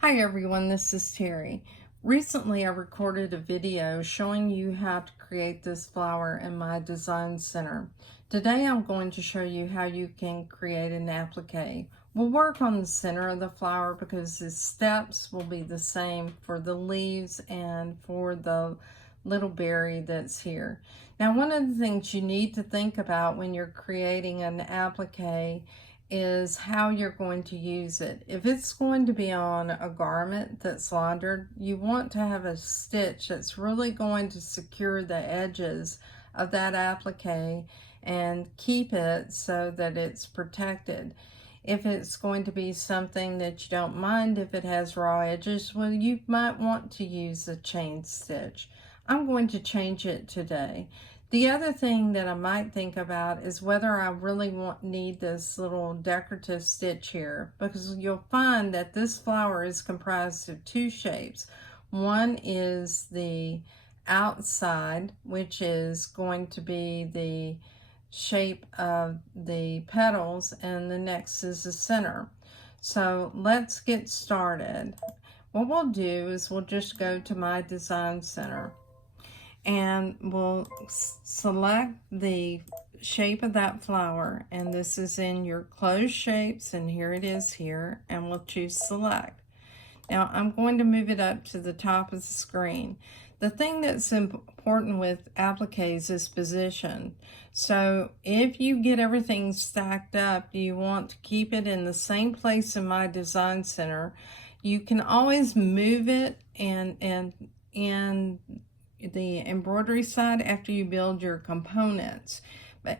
Hi everyone, this is Terry. Recently I recorded a video showing you how to create this flower in my design center. Today I'm going to show you how you can create an applique. We'll work on the center of the flower because the steps will be the same for the leaves and for the little berry that's here. Now, one of the things you need to think about when you're creating an applique is how you're going to use it. If it's going to be on a garment that's laundered, you want to have a stitch that's really going to secure the edges of that applique and keep it so that it's protected. If it's going to be something that you don't mind if it has raw edges, well, you might want to use a chain stitch. I'm going to change it today. The other thing that I might think about is whether I really need this little decorative stitch here, because you'll find that this flower is comprised of two shapes. One is the outside, which is going to be the shape of the petals, and the next is the center. So let's get started. What we'll do is we'll just go to my design center and we'll select the shape of that flower, and this is in your closed shapes, and here it is here, and we'll choose select. Now I'm going to move it up to the top of the screen. The thing that's important with appliques is position. So if you get everything stacked up, you want to keep it in the same place in my design center. You can always move it and the embroidery side after you build your components.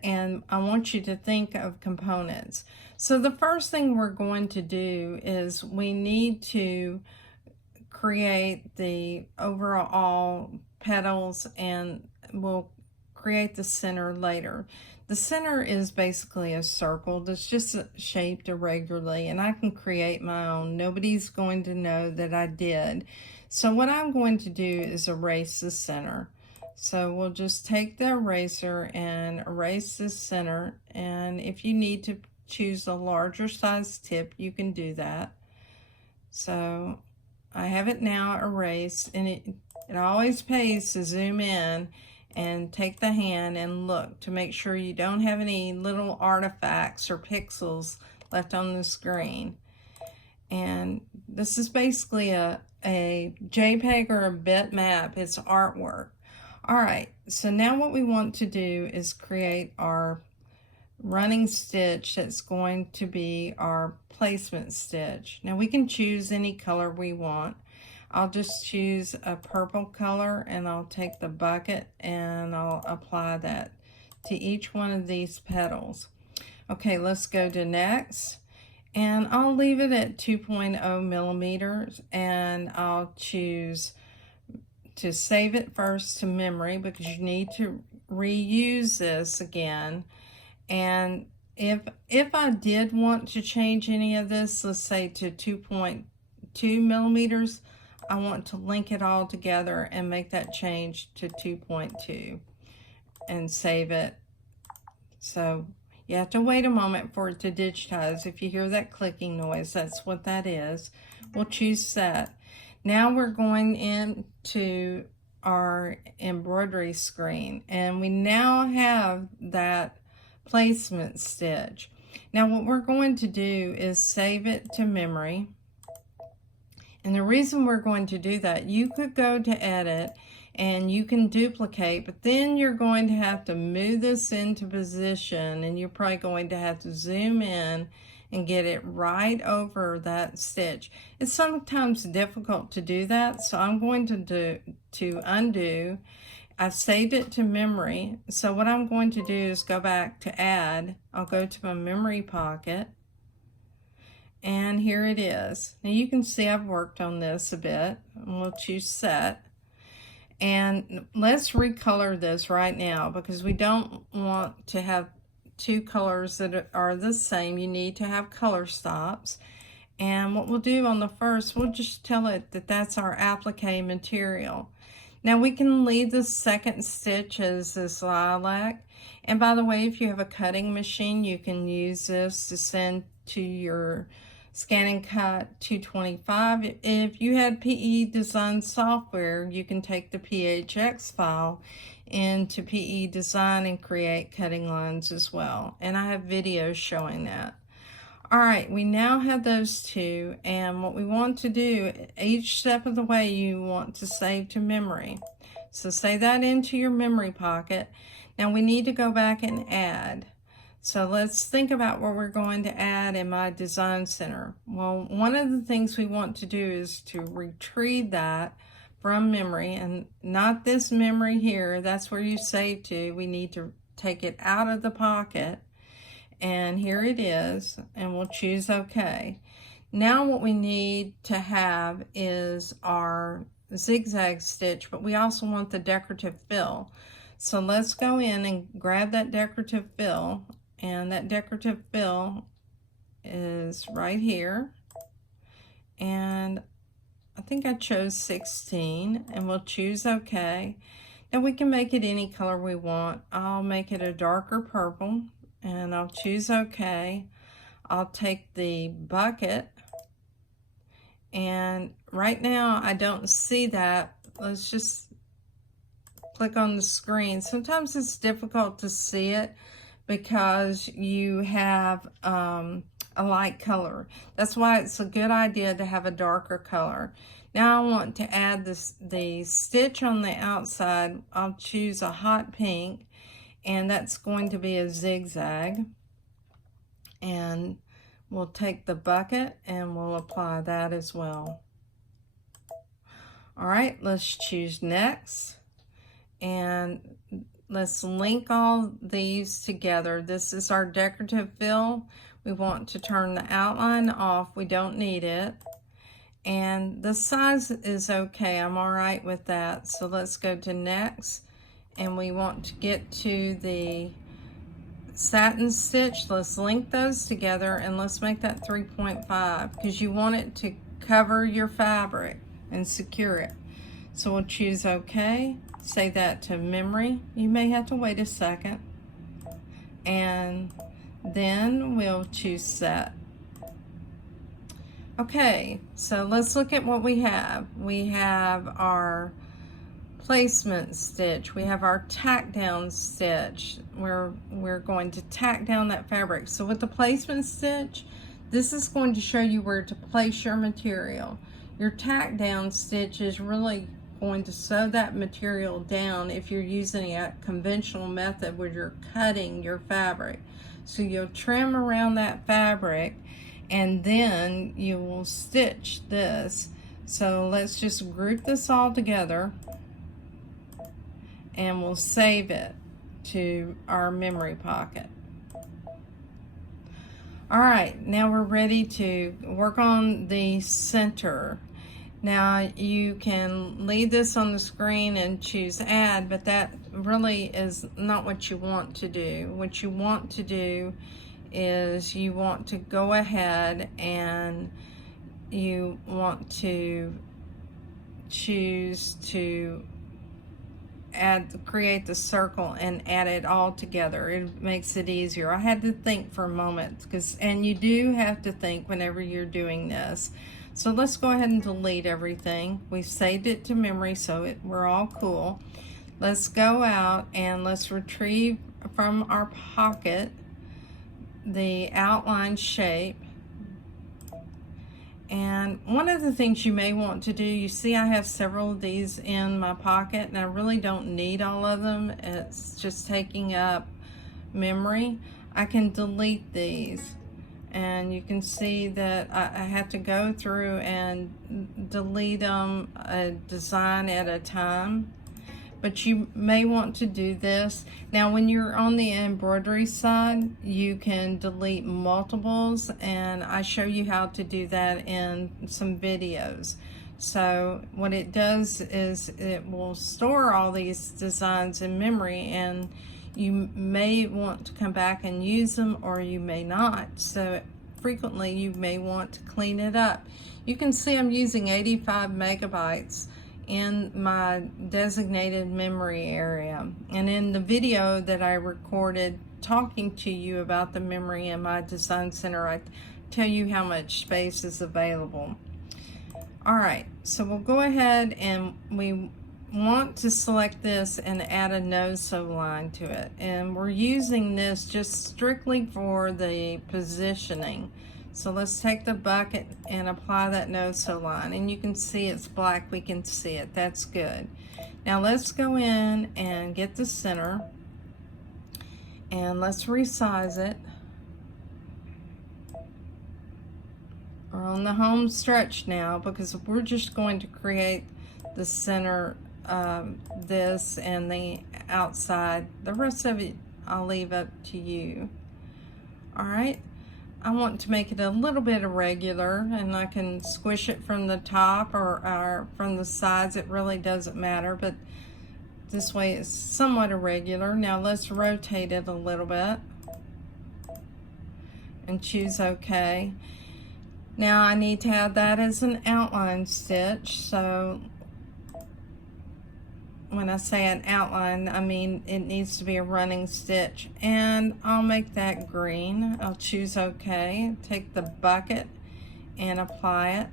And I want you to think of components. So the first thing we're going to do is we need to create the overall petals, and we'll create the center later. The center is basically a circle that's just shaped irregularly, and I can create my own. Nobody's going to know that I did. So what I'm going to do is erase the center. So we'll just take the eraser and erase the center, and if you need to choose a larger size tip, you can do that. So I have it now erased, and it always pays to zoom in and take the hand and look to make sure you don't have any little artifacts or pixels left on the screen. And this is basically a JPEG or a bitmap. It's artwork. All right, so now what we want to do is create our running stitch that's going to be our placement stitch. Now we can choose any color we want. I'll just choose a purple color, and I'll take the bucket and I'll apply that to each one of these petals. Okay, let's go to next, and I'll leave it at 2.0 millimeters, and I'll choose to save it first to memory because you need to reuse this again. And if I did want to change any of this, let's say to 2.2 millimeters, I want to link it all together and make that change to 2.2 and save it. So you have to wait a moment for it to digitize. If you hear that clicking noise, that's what that is. We'll choose set. Now we're going into our embroidery screen, and we now have that placement stitch. Now what we're going to do is save it to memory. And the reason we're going to do that, you could go to edit and you can duplicate, but then you're going to have to move this into position, and you're probably going to have to zoom in and get it right over that stitch. It's sometimes difficult to do that, so I'm going to undo. I've saved it to memory, so what I'm going to do is go back to add. I'll go to my memory pocket, and here it is. Now you can see I've worked on this a bit, and we'll choose set. And let's recolor this right now because we don't want to have two colors that are the same. You need to have color stops. And what we'll do on the first, we'll just tell it that that's our applique material. Now we can leave the second stitch as this lilac. And by the way, if you have a cutting machine, you can use this to send to your Scan and Cut 225. If you had PE Design software, you can take the PHX file into PE Design and create cutting lines as well. And I have videos showing that. All right, we now have those two, and what we want to do, each step of the way you want to save to memory. So save that into your memory pocket. Now we need to go back and add. So let's think about what we're going to add in my design center. Well, one of the things we want to do is to retrieve that from memory, and not this memory here, that's where you save to. We need to take it out of the pocket, and here it is, and we'll choose OK. Now what we need to have is our zigzag stitch, but we also want the decorative fill. So let's go in and grab that decorative fill, and that decorative fill is right here, and I think I chose 16, and we'll choose OK. Now we can make it any color we want. I'll make it a darker purple, and I'll choose OK. I'll take the bucket, and right now I don't see that. Let's just click on the screen. Sometimes it's difficult to see it because you have a light color. That's why it's a good idea to have a darker color. Now I want to add the stitch on the outside. I'll choose a hot pink, and that's going to be a zigzag. And we'll take the bucket and we'll apply that as well. All right, let's choose next. And let's link all these together. This is our decorative fill. We want to turn the outline off. We don't need it. And the size is okay. I'm all right with that. So let's go to next. And we want to get to the satin stitch. Let's link those together, and let's make that 3.5 because you want it to cover your fabric and secure it. So we'll choose OK. Save that to memory. You may have to wait a second. And then we'll choose set. Okay, so let's look at what we have. We have our placement stitch. We have our tack down stitch. We're going to tack down that fabric. So with the placement stitch, this is going to show you where to place your material. Your tack down stitch is really going to sew that material down if you're using a conventional method where you're cutting your fabric. So you'll trim around that fabric, and then you will stitch this. So let's just group this all together, and we'll save it to our memory pocket. All right, now we're ready to work on the center. Now you can leave this on the screen and choose add, but that really is not what you want to do. What you want to do is you want to go ahead and you want to choose to create the circle and add it all together. It makes it easier. I had to think for a moment, and you do have to think whenever you're doing this. So let's go ahead and delete everything. We've saved it to memory, so we're all cool. Let's go out and let's retrieve from our pocket the outline shape. And one of the things you may want to do, you see I have several of these in my pocket, and I really don't need all of them. It's just taking up memory. I can delete these, and you can see that I have to go through and delete them a design at a time. But you may want to do this. Now when you're on the embroidery side, you can delete multiples, and I show you how to do that in some videos. So what it does is it will store all these designs in memory, and you may want to come back and use them, or you may not. So frequently you may want to clean it up. You can see I'm using 85 megabytes in my designated memory area. And in the video that I recorded talking to you about the memory in my design center, I tell you how much space is available. All right, so we'll go ahead and we want to select this and add a no-sew line to it. And we're using this just strictly for the positioning. So let's take the bucket and apply that no-sew line. And you can see it's black, we can see it, that's good. Now let's go in and get the center and let's resize it. We're on the home stretch now because we're just going to create the center, this and the outside. The rest of it I'll leave up to you. All right, I want to make it a little bit irregular, and I can squish it from the top or from the sides. It really doesn't matter, but this way it's somewhat irregular. Now let's rotate it a little bit and choose OK. Now I need to have that as an outline stitch, so when I say an outline, I mean it needs to be a running stitch, and I'll make that green. I'll choose OK, take the bucket and apply it.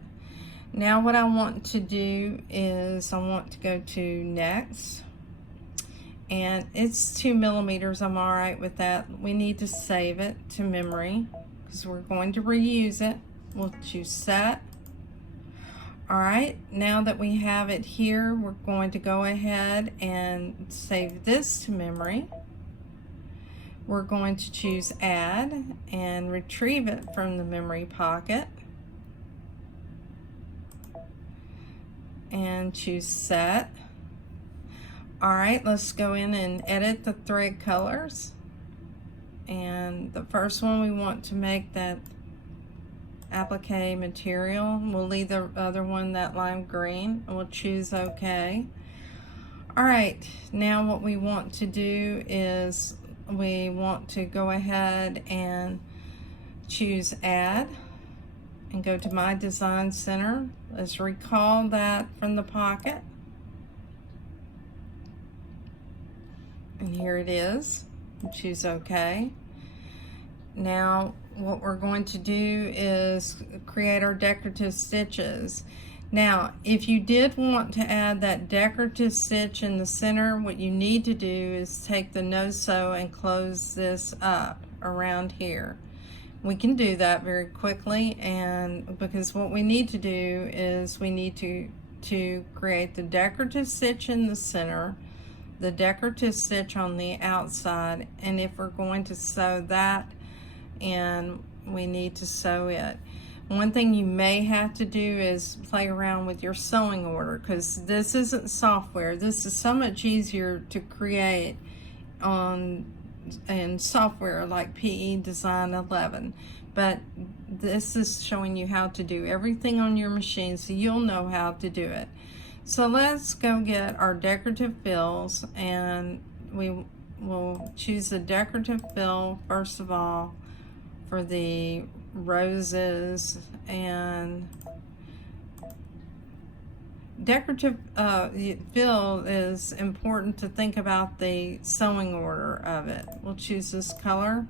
Now what I want to do is I want to go to next, and it's 2 millimeters. I'm all right with that. We need to save it to memory because we're going to reuse it. We'll choose set. All right, now that we have it here, we're going to go ahead and save this to memory. We're going to choose add and retrieve it from the memory pocket and choose set. All right, let's go in and edit the thread colors. And the first one, we want to make that applique material. We'll leave the other one, that lime green, and we'll choose OK. All right, now what we want to do is we want to go ahead and choose add and go to my design center. Let's recall that from the pocket. And here it is. Choose OK. Now what we're going to do is create our decorative stitches. Now if you did want to add that decorative stitch in the center, what you need to do is take the no-sew and close this up around here. We can do that very quickly, and because what we need to do is we need to create the decorative stitch in the center, the decorative stitch on the outside, and if we're going to sew that, and we need to sew it. One thing you may have to do is play around with your sewing order, because this isn't software. This is so much easier to create in software like PE Design 11, but this is showing you how to do everything on your machine, so you'll know how to do it. So let's go get our decorative fills, and we will choose the decorative fill first of all for the roses. And decorative fill is important to think about the sewing order of it. We'll choose this color,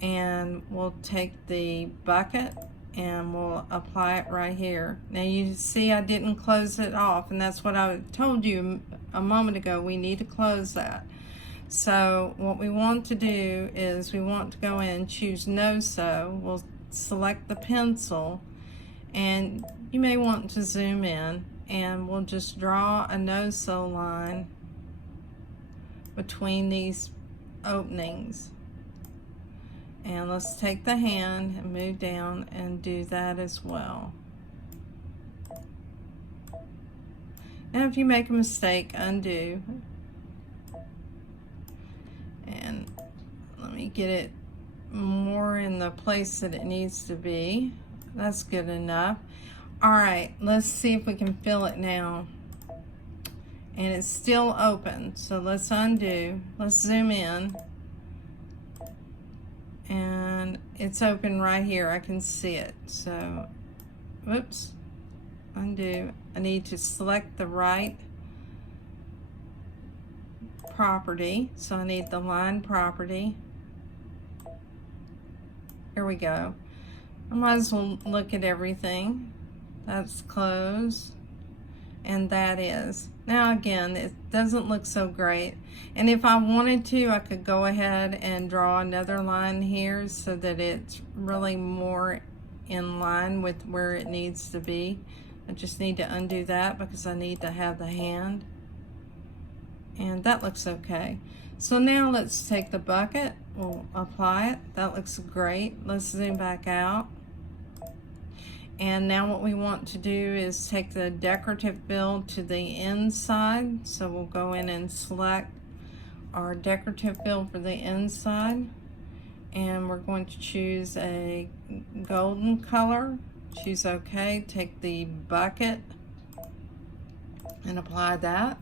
and we'll take the bucket and we'll apply it right here. Now you see I didn't close it off, and that's what I told you a moment ago. We need to close that. So what we want to do is we want to go in and choose no sew. We'll select the pencil, and you may want to zoom in, and we'll just draw a no sew line between these openings. And let's take the hand and move down and do that as well. And if you make a mistake, undo. And let me get it more in the place that it needs to be. That's good enough. All right, let's see if we can fill it now. And it's still open, so let's undo. Let's zoom in. And it's open right here. I can see it. So, whoops, undo. I need to select the right property. So I need the line property. Here we go. I might as well look at everything. That's closed, and that is. Now again, it doesn't look so great. And if I wanted to, I could go ahead and draw another line here so that it's really more in line with where it needs to be. I just need to undo that because I need to have the hand. And that looks okay. So now let's take the bucket, we'll apply it. That looks great. Let's zoom back out. And now what we want to do is take the decorative build to the inside. So we'll go in and select our decorative build for the inside. And we're going to choose a golden color. Choose OK. Take the bucket and apply that.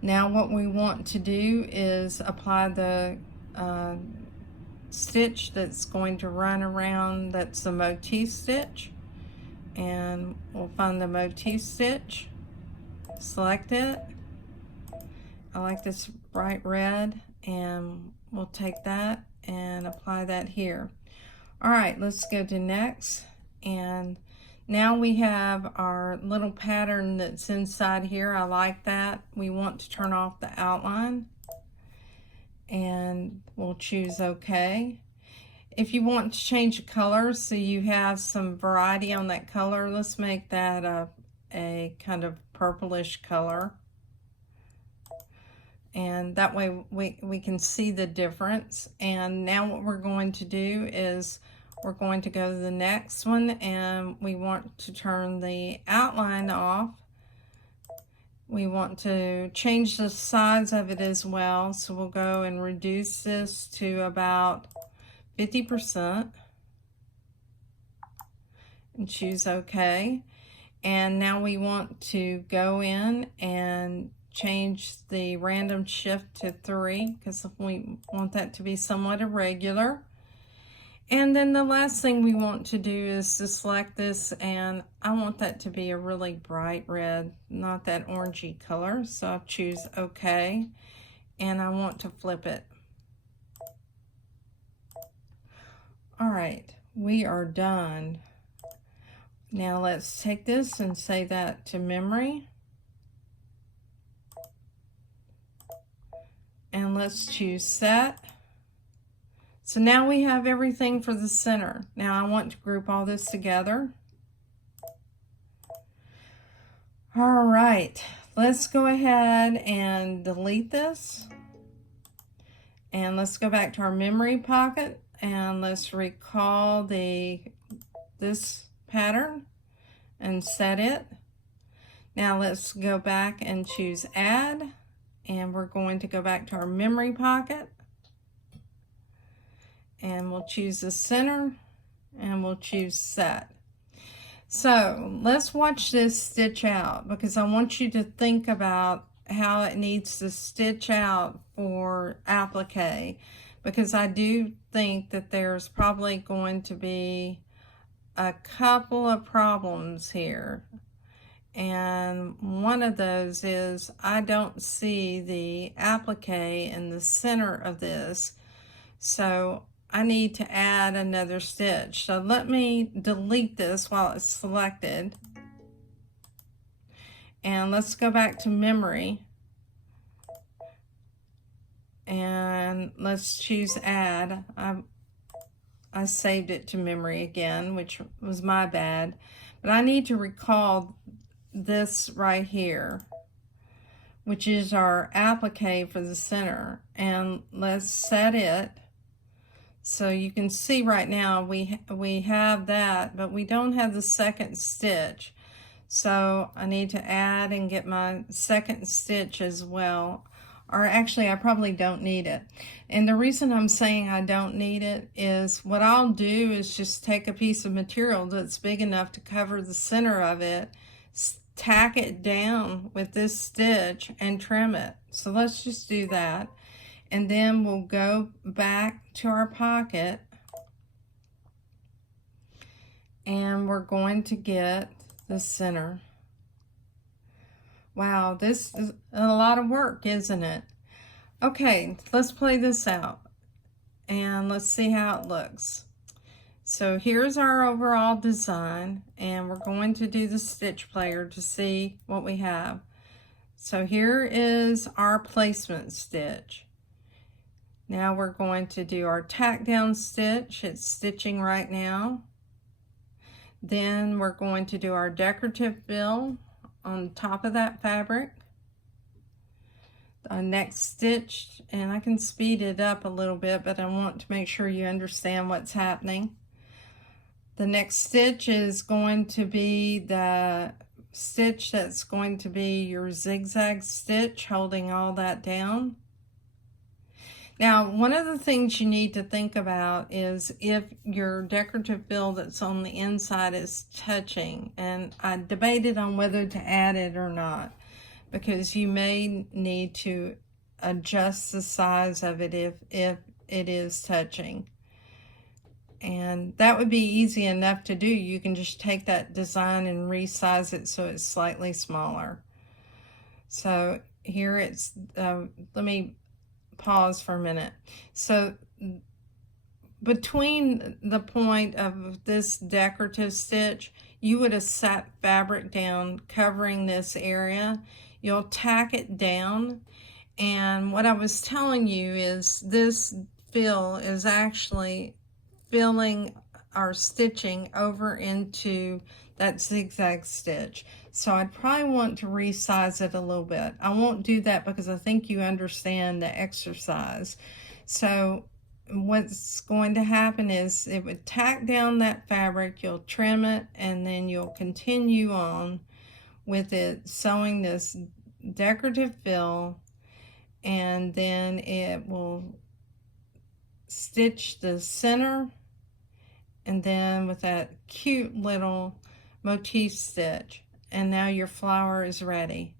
Now what we want to do is apply the stitch that's going to run around. That's the motif stitch. And we'll find the motif stitch, select it. I like this bright red, and we'll take that and apply that here. All right, let's go to next. And now we have our little pattern that's inside here. I like that. We want to turn off the outline, and we'll choose OK. If you want to change the color so you have some variety on that color, let's make that a kind of purplish color. And that way we can see the difference. And now what we're going to do is we're going to go to the next one, and we want to turn the outline off. We want to change the size of it as well. So we'll go and reduce this to about 50% and choose OK. And now we want to go in and change the random shift to 3 because we want that to be somewhat irregular. And then the last thing we want to do is to select this, and I want that to be a really bright red, not that orangey color. So I'll choose OK, and I want to flip it. All right, we are done. Now let's take this and save that to memory. And let's choose set. So now we have everything for the center. Now I want to group all this together. All right, let's go ahead and delete this. And let's go back to our memory pocket. And let's recall this pattern and set it. Now let's go back and choose add, and we're going to go back to our memory pocket, and we'll choose the center, and we'll choose set. So let's watch this stitch out, because I want you to think about how it needs to stitch out for applique, because I do think that there's probably going to be a couple of problems here. And one of those is I don't see the applique in the center of this. So I need to add another stitch. So let me delete this while it's selected. And let's go back to memory. And let's choose add. I saved it to memory again, which was my bad. But I need to recall this right here, which is our applique for the center. And let's set it. So you can see right now we have that, but we don't have the second stitch. So I need to add and get my second stitch as well. Or actually, I probably don't need it. And the reason I'm saying I don't need it is what I'll do is just take a piece of material that's big enough to cover the center of it, tack it down with this stitch, and trim it. So let's just do that. And then we'll go back to our pocket, and we're going to get the center. Wow, this is a lot of work, isn't it? Okay, let's play this out and let's see how it looks. So here's our overall design, and we're going to do the stitch player to see what we have. So here is our placement stitch. Now we're going to do our tack down stitch. It's stitching right now. Then we're going to do our decorative bill on top of that fabric. Next stitch, and I can speed it up a little bit, but I want to make sure you understand what's happening. The next stitch is going to be the stitch that's going to be your zigzag stitch, holding all that down. Now, one of the things you need to think about is if your decorative bill that's on the inside is touching, and I debated on whether to add it or not, because you may need to adjust the size of it if it is touching. And that would be easy enough to do. You can just take that design and resize it so it's slightly smaller. So here it's, let me pause for a minute. So between the point of this decorative stitch, you would have sat fabric down covering this area. You'll tack it down, and what I was telling you is this fill is actually filling our stitching over into that zigzag stitch. So I'd probably want to resize it a little bit. I won't do that because I think you understand the exercise. So what's going to happen is it would tack down that fabric, you'll trim it, and then you'll continue on with it sewing this decorative fill, and then it will stitch the center, and then with that cute little motif stitch, and now your flower is ready.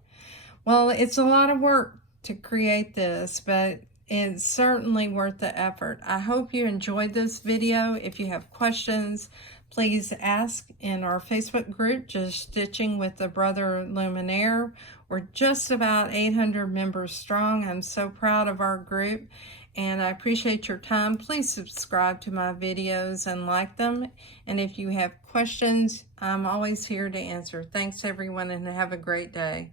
Well, it's a lot of work to create this, but it's certainly worth the effort. I hope you enjoyed this video. If you have questions, please ask in our Facebook group, Just Stitching with the Brother Luminaire. We're just about 800 members strong. I'm so proud of our group, and I appreciate your time. Please subscribe to my videos and like them. And if you have questions, I'm always here to answer. Thanks, everyone, and have a great day.